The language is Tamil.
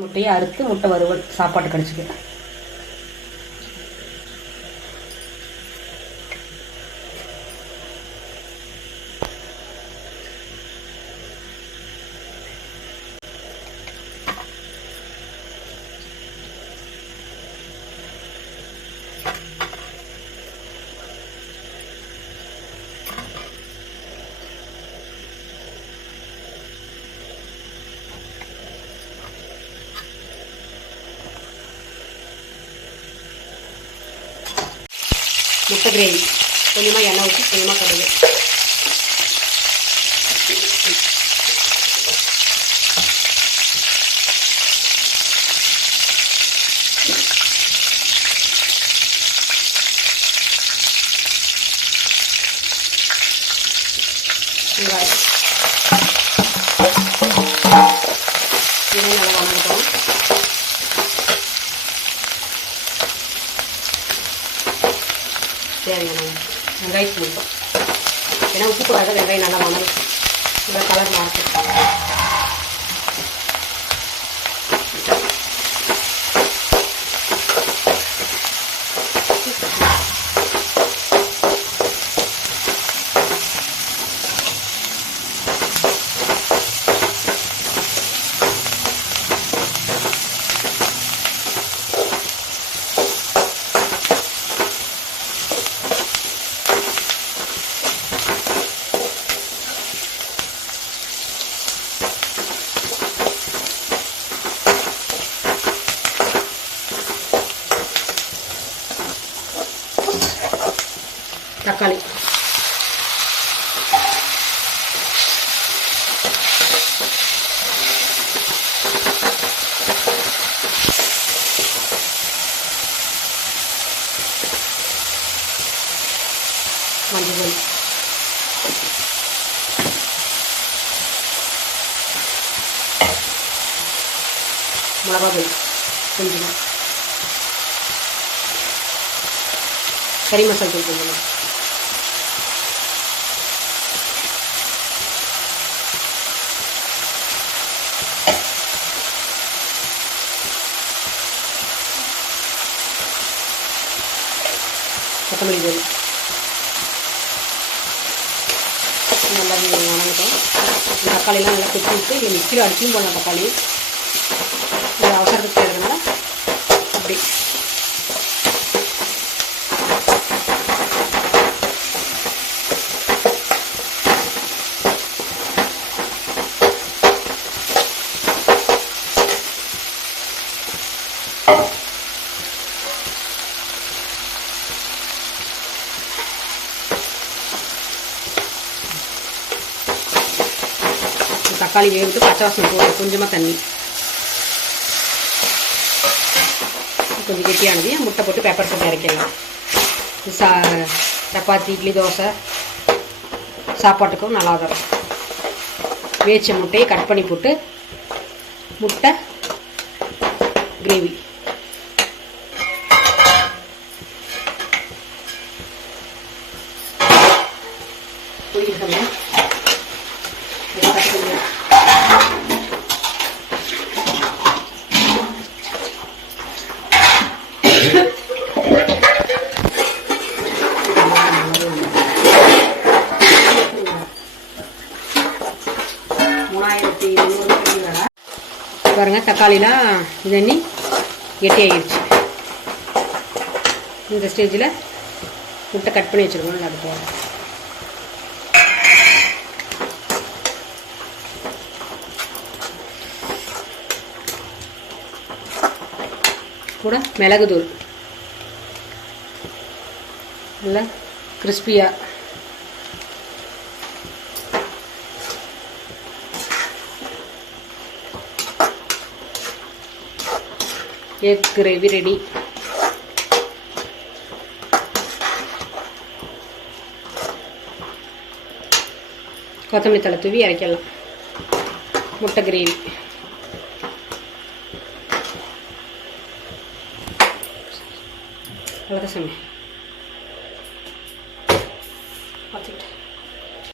முட்டையை அறுத்து முட்டை வறுவல் சாப்பாட்டு கடிச்சிக்கு. முட்டை கிரேவி கொஞ்சமாக எண்ணெய் ஊற்றி கொஞ்சமாக கடுகு, வெங்காயம் இதையும் நல்லா வணங்கட்டும். தேவையான வெங்காயத்து மட்டும், ஏன்னா உப்பு போடாத வெங்காயம் நல்லா வணங்கும், நல்லா கலர் மாறும். தக்காளி, மஞ்சள், மிளகாய் கொஞ்சம், கறி மசாலா தூள் கொஞ்சம், கொத்தமல்லி தூள் நல்லா வணங்கிட்டோம். தக்காளியெலாம் நல்லா கொத்தி விட்டு இங்கே மிக்சியில் அடிச்சும் போடலாம். தக்காளி இது அவசரத்துக்கு தேவைனால அப்படி தக்காளி வேவிட்டு பச்சை வாசனை போட்டு கொஞ்சமாக தண்ணி கொஞ்சம் கெட்டியானதையும் முட்டை போட்டு பெப்பர் போட்டு இறக்கிடலாம். சப்பாத்தி, இட்லி, தோசை சாப்பாட்டுக்கும் நல்லா இருக்கும். வேச்ச முட்டையை கட் பண்ணி போட்டு முட்டை கிரேவி. பாருங்கள், தக்காளிலாம் இதண்ணி கெட்டி ஆகிடுச்சு. இந்த ஸ்டேஜில் முட்டை கட் பண்ணி வச்சுருக்கோம். அது போகிறோம் கூட மிளகுத்தூள் நல்லா கிறிஸ்பியாக எக் கிரேவி ரெடி. கொத்தமல்லி தழை தூவி இறக்கலாம். முட்டை கிரேவி அவ்வளோதான். சமையல் பார்த்துக்கிட்டேன்.